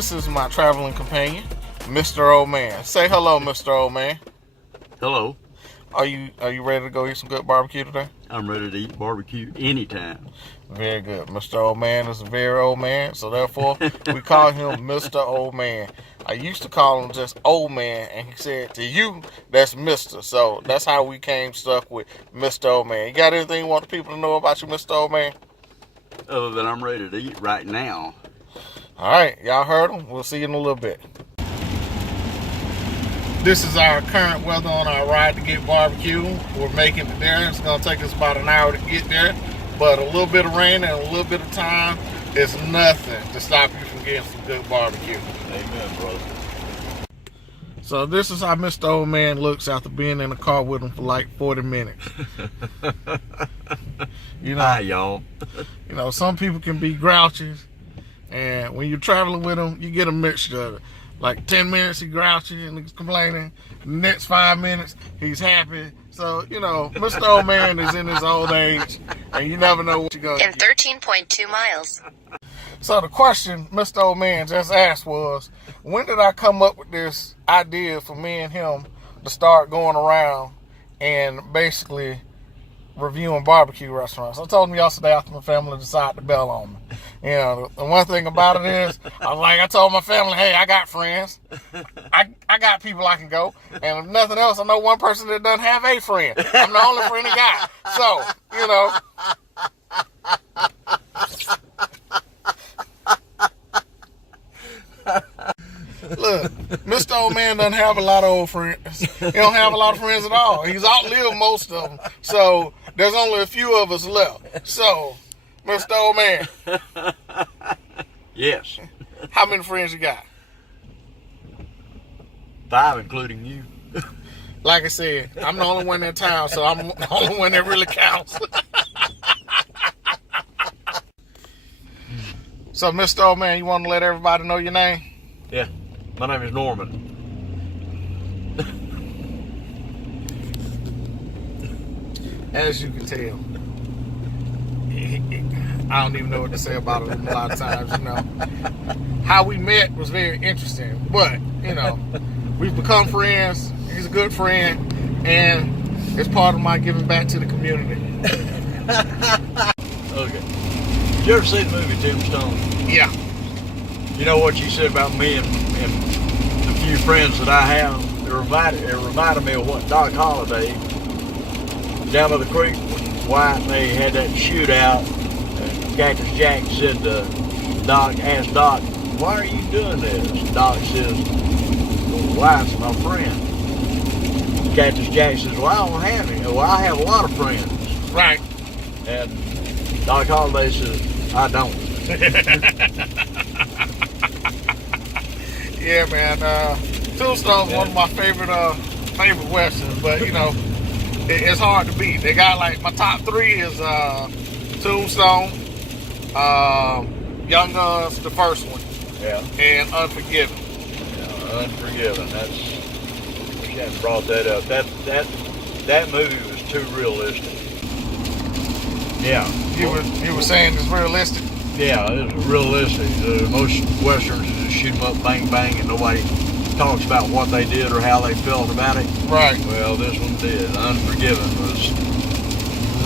This is my traveling companion, Mr. Old Man. Say hello, Mr. Old Man. Hello. Are you ready to go eat some good barbecue today? I'm ready to eat barbecue anytime. Very good. Mr. Old Man is a very old man, so therefore we call him Mr. Old Man. I used to call him just Old Man, and he said to you, that's Mr. So that's how we came stuck with Mr. Old Man. You got anything you want the people to know about you, Mr. Old Man? Other than I'm ready to eat right now. All right, y'all heard him. We'll see you in a little bit. This is our current weather on our ride to get barbecue. We're making it there. It's going to take us about an hour to get there. But a little bit of rain and a little bit of time is nothing to stop you from getting some good barbecue. Amen, brother. So this is how Mr. Old Man looks after being in the car with him for like 40 minutes. Hi, y'all. Some people can be grouchy. And when you're traveling with him, you get a mixture of it. Like 10 minutes, he grouchy and he's complaining. The next 5 minutes, he's happy. So, Mr. Old Man is in his old age, and you never know what you're going to get. In 13.2 miles. So the question Mr. Old Man just asked was, when did I come up with this idea for me and him to start going around and basically reviewing barbecue restaurants? I told him yesterday after my family decided to bail on me. The one thing about it is, I told my family, hey, I got friends. I got people I can go. And if nothing else, I know one person that doesn't have a friend. I'm the only friend he got. So, Look, Mr. Old Man doesn't have a lot of old friends. He don't have a lot of friends at all. He's outlived most of them. So, there's only a few of us left. So, Mr. Old Man. Yes. How many friends you got? 5, including you. Like I said, I'm the only one in town, so I'm the only one that really counts. So, Mr. Old Man, you want to let everybody know your name? Yeah. My name is Norman. As you can tell, I don't even know what to say about it a lot of times, How we met was very interesting, but, we've become friends. He's a good friend, and it's part of my giving back to the community. Okay. Did you ever see the movie Tombstone? Yeah. You know what you said about me and the few friends that I have? It reminded me of what Doc Holliday, down by the creek, when White and they had that shootout, and Cactus Jack said to Doc, asked Doc, why are you doing this? Doc says, well, White's my friend. Cactus Jack says, well, I don't have any. Well, I have a lot of friends. Right. And Doc Holliday says, I don't. Yeah, man. Tombstone's one of my favorite westerns, but it's hard to beat. They got my top 3 is Tombstone, Young Guns, the first one, Yeah. and Unforgiven. Yeah, Unforgiven. We hadn't brought that up. That movie was too realistic. Yeah. You were saying it's realistic? Yeah, it was realistic. Most westerns just shoot them up, bang, bang, and nobody talks about what they did or how they felt about it. Right. Well, this one did. Unforgiven was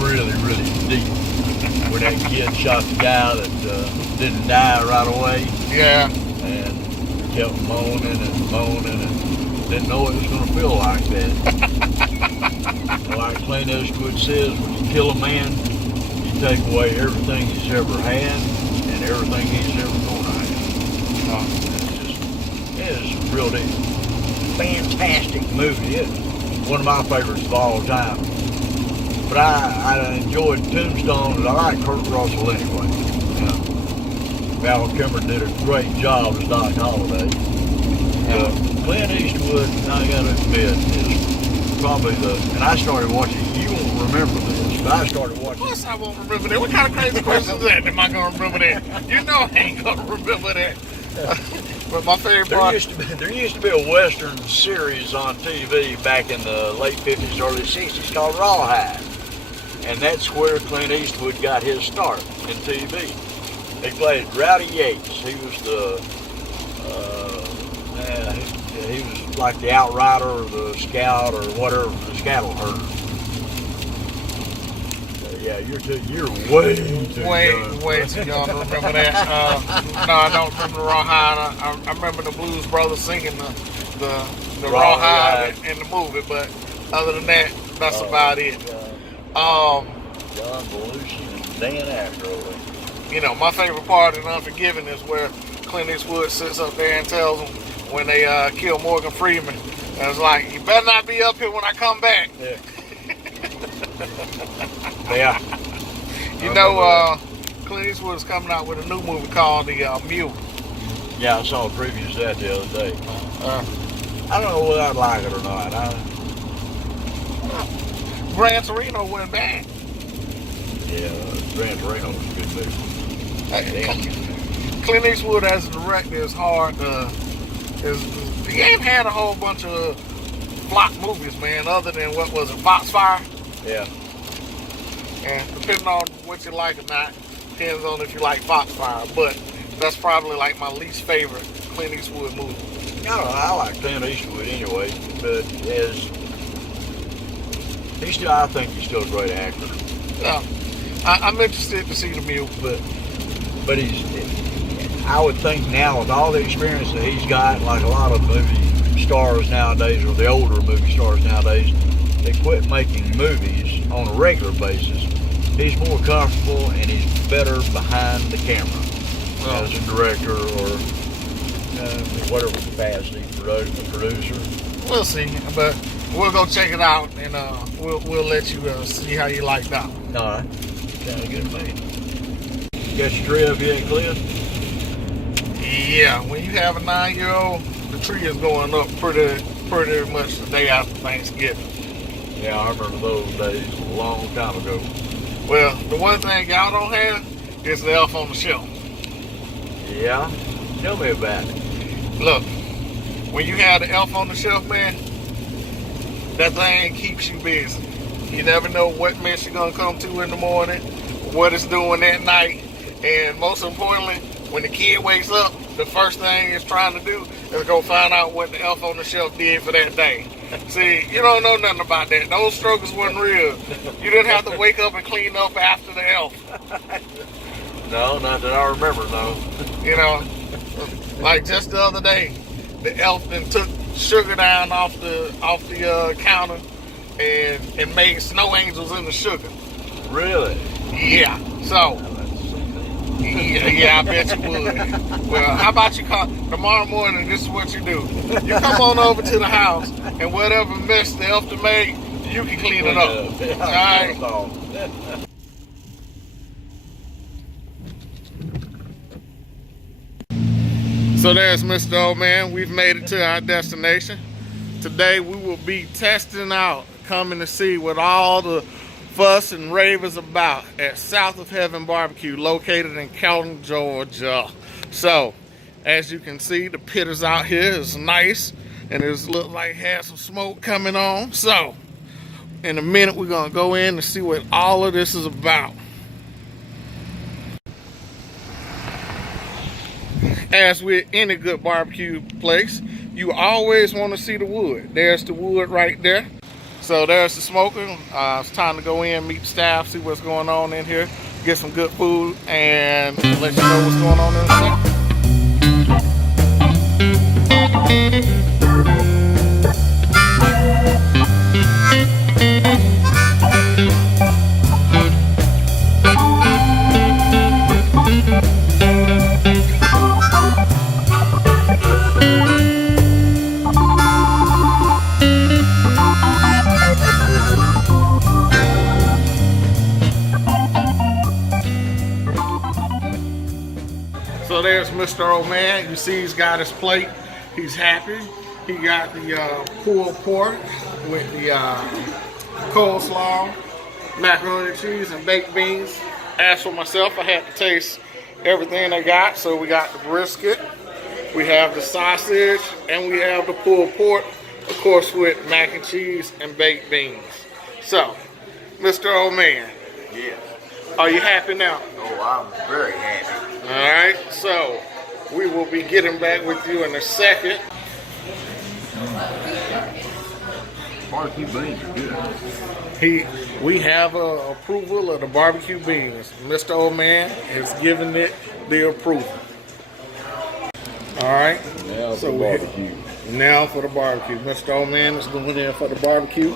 really, really deep. Where that kid shot the guy that didn't die right away. Yeah. And kept moaning and didn't know it was going to feel like that. Like Clint Eastwood says, when you kill a man, you take away everything he's ever had and everything he's ever going to have. It's real deep. Fantastic movie. It's one of my favorites of all time. But I enjoyed Tombstone, and I like Kurt Russell anyway. Val Kilmer did a great job as Doc Holliday. Clint Eastwood, I gotta admit, is probably and I started watching, you won't remember this, but I started watching. Of course I won't remember that. What kind of crazy question is that? Am I going to remember that? You know I ain't going to remember that. But my favorite part... There used to be a Western series on TV back in the late 50s, early 60s called Rawhide. And that's where Clint Eastwood got his start in TV. He played Rowdy Yates. He was the Yeah, he was like the outrider or the scout or whatever, the cattle herder. Yeah, you're way too young. Way too young to remember that. No, I don't remember the Rawhide. I remember the Blues Brothers singing the Rawhide in the movie, but other than that, that's about it. John Belushi and Dan Aykroyd. You know, my favorite part in Unforgiven is where Clint Eastwood sits up there and tells them when they kill Morgan Freeman, and it's like, you better not be up here when I come back. Yeah. Yeah. You know, Clint Eastwood is coming out with a new movie called The Mule. Yeah, I saw a preview of that the other day. I don't know whether I'd like it or not. Gran Torino went bad. Yeah, Gran Torino was a good movie. Clint Eastwood as a director is hard to... He ain't had a whole bunch of flop movies, man, other than, what was it, Foxfire? Yeah. And depending on what you like or not, depends on if you like Foxfire, but that's probably like my least favorite Clint Eastwood movie. I don't know, I like Clint Eastwood anyway, but I think he's still a great actor. I'm interested to see The Mule, but I would think now with all the experience that he's got, like a lot of movie stars nowadays, or the older movie stars nowadays, they quit making movies on a regular basis. He's more comfortable and he's better behind the camera as a director or whatever capacity, producer. We'll see, but we'll go check it out and we'll let you see how you like that. All right, sounds good to me. You got your tree up yet, Cliff? Yeah, when you have a 9-year-old, the tree is going up pretty much the day after Thanksgiving. Yeah, I remember those days a long time ago. Well, the one thing y'all don't have is the elf on the shelf. Yeah? Tell me about it. Look, when you have the elf on the shelf, man, that thing keeps you busy. You never know what mess you're going to come to in the morning, what it's doing at night, and most importantly, when the kid wakes up, the first thing it's trying to do is go find out what the elf on the shelf did for that day. See, you don't know nothing about that. Those struggles wasn't real. You didn't have to wake up and clean up after the elf. No, not that I remember, no. You know, like just the other day, the elf then took sugar down off the counter and made snow angels in the sugar. Really? Yeah. So, yeah, I bet you would. Well, how about you call tomorrow morning? This is what you do. You come on over to the house, and whatever mess the elf made, you can clean it up. All right. So there's Mr. Old Man. We've made it to our destination. Today we will be testing out, coming to see what all the fuss and rave is about at South of Heaven Barbecue, located in Kelton, Georgia. So, as you can see, the pit is out here. It's nice, and it looks like it has some smoke coming on. So, in a minute, we're gonna go in and see what all of this is about. As with any good barbecue place, you always want to see the wood. There's the wood right there. So there's the smoker. It's time to go in, meet the staff, see what's going on in here, get some good food, and let you know what's going on in a second. So there's Mr. Old Man. You see he's got his plate. He's happy. He got the pulled pork with the coleslaw, macaroni and cheese, and baked beans. As for myself, I had to taste everything they got. So we got the brisket, we have the sausage, and we have the pulled pork, of course, with mac and cheese and baked beans. So, Mr. Old Man. Yes. Are you happy now? Oh, I'm very happy. All right, so We will be getting back with you in a second. Barbecue beans are good. We have approval of the barbecue beans. Mr. Old Man is giving it the approval. All right. Now for the barbecue. Now for the barbecue. Mr. Old Man is going in for the barbecue.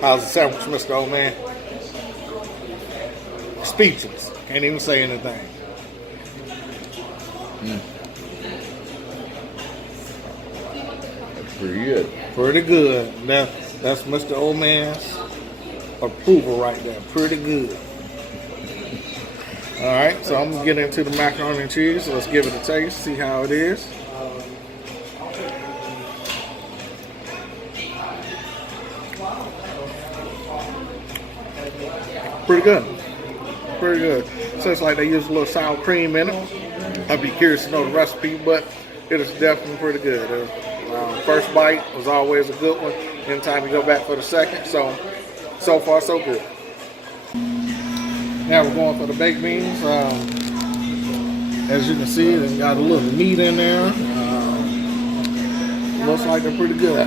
How's the sandwich, Mr. Old Man? Speechless. Can't even say anything. That's pretty good. Pretty good. That's Mr. Old Man's approval right there. Pretty good. All right, so I'm gonna get into the macaroni and cheese. So let's give it a taste, see how it is. Pretty good. Pretty good. So it's like they use a little sour cream in it. I'd be curious to know the recipe, but it is definitely pretty good. First bite was always a good one. Anytime you go back for the second, so far so good. Now we're going for the baked beans. As you can see, they got a little meat in there. Looks like they're pretty good.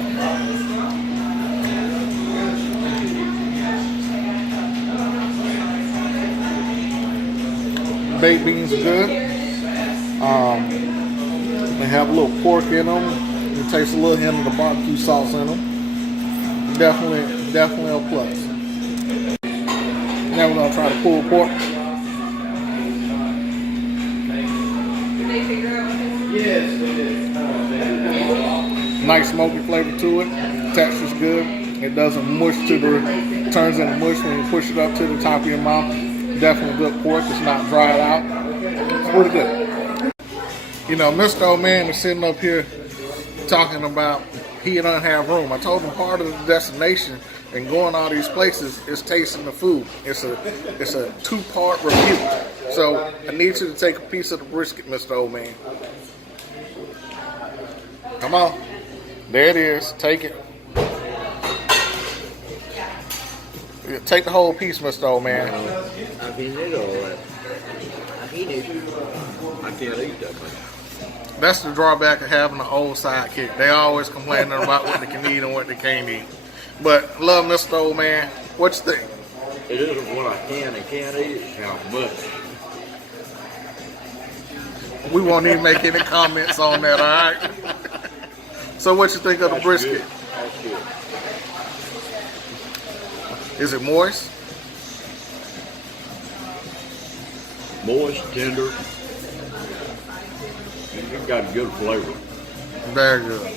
Baked beans are good. They have a little pork in them. It tastes a little hint of the barbecue sauce in them. Definitely a plus. Now we're gonna try the pulled pork. Nice smoky flavor to it. Texture's good. It doesn't mush turns into mush when you push it up to the top of your mouth. Definitely good pork. It's not dried out. It's pretty good. You know, Mr. Old Man is sitting up here talking about he doesn't have room. I told him part of the destination and going all these places is tasting the food. It's a two-part review. So I need you to take a piece of the brisket, Mr. Old Man. Come on. There it is. Take it. Take the whole piece, Mr. Old Man. I've eaten it all right. I've eaten it. I can't eat that much. That's the drawback of having an old sidekick. They always complaining about what they can eat and what they can't eat. But love Mr. Old Man. What you think? It isn't what I can and can't eat, it's how much. We won't even make any comments on that, all right? So what you think of the brisket? Good. That's good. Is it moist? Moist, tender. It's got good flavor. Very good.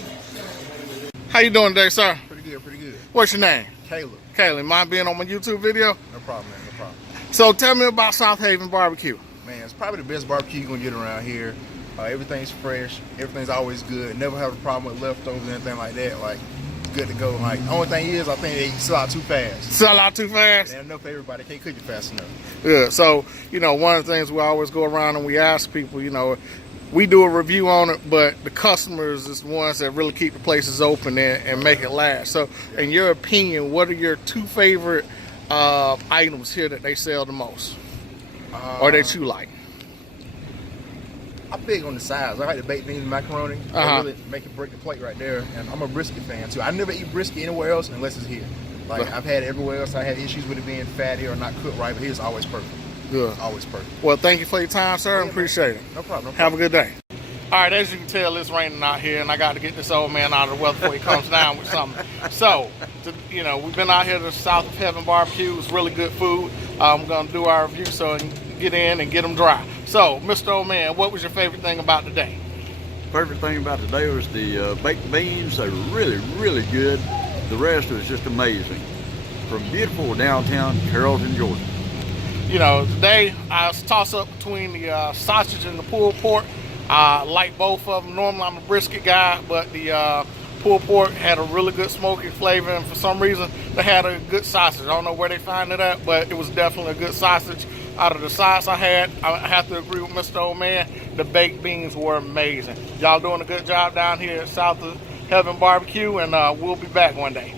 How you doing today, sir? Pretty good, pretty good. What's your name? Caleb. Kaylee. Mind being on my YouTube video? No problem, man, no problem. So tell me about South Haven Barbecue. Man, it's probably the best barbecue you're going to get around here. Everything's fresh. Everything's always good. Never have a problem with leftovers or anything like that. Like, good to go. Like, the only thing is, I think they sell out too fast. Sell out too fast? And enough for everybody. Can't cook it fast enough. Yeah, so, you know, one of the things we always go around and we ask people, you know, we do a review on it, but the customers is the ones that really keep the places open and make it last. So, in your opinion, what are your two favorite items here that they sell the most? Or that you like? I'm big on the sides. I like the baked beans and macaroni. They really make it break the plate right there. And I'm a brisket fan, too. I never eat brisket anywhere else unless it's here. Like, I've had it everywhere else. I had issues with it being fatty or not cooked right, but here's always perfect. Good. Always perfect. Well, thank you for your time, sir. I appreciate it. No problem. Have a good day. All right, as you can tell, it's raining out here, and I got to get this old man out of the weather before he comes down with something. So, you know, we've been out here to South of Heaven Barbecue. It's really good food. I'm going to do our review so I can get in and get them dry. So, Mr. Old Man, what was your favorite thing about today? Favorite thing about today was the baked beans. They were really, really good. The rest was just amazing. From beautiful downtown Carrollton, Georgia. You know, today I was toss up between the sausage and the pulled pork. I like both of them. Normally I'm a brisket guy, but the pulled pork had a really good smoky flavor, and for some reason they had a good sausage. I don't know where they find it at, but it was definitely a good sausage. Out of the sides I have to agree with Mr. Old Man. The baked beans were amazing. Y'all doing a good job down here at South of Heaven Barbecue, and we'll be back one day.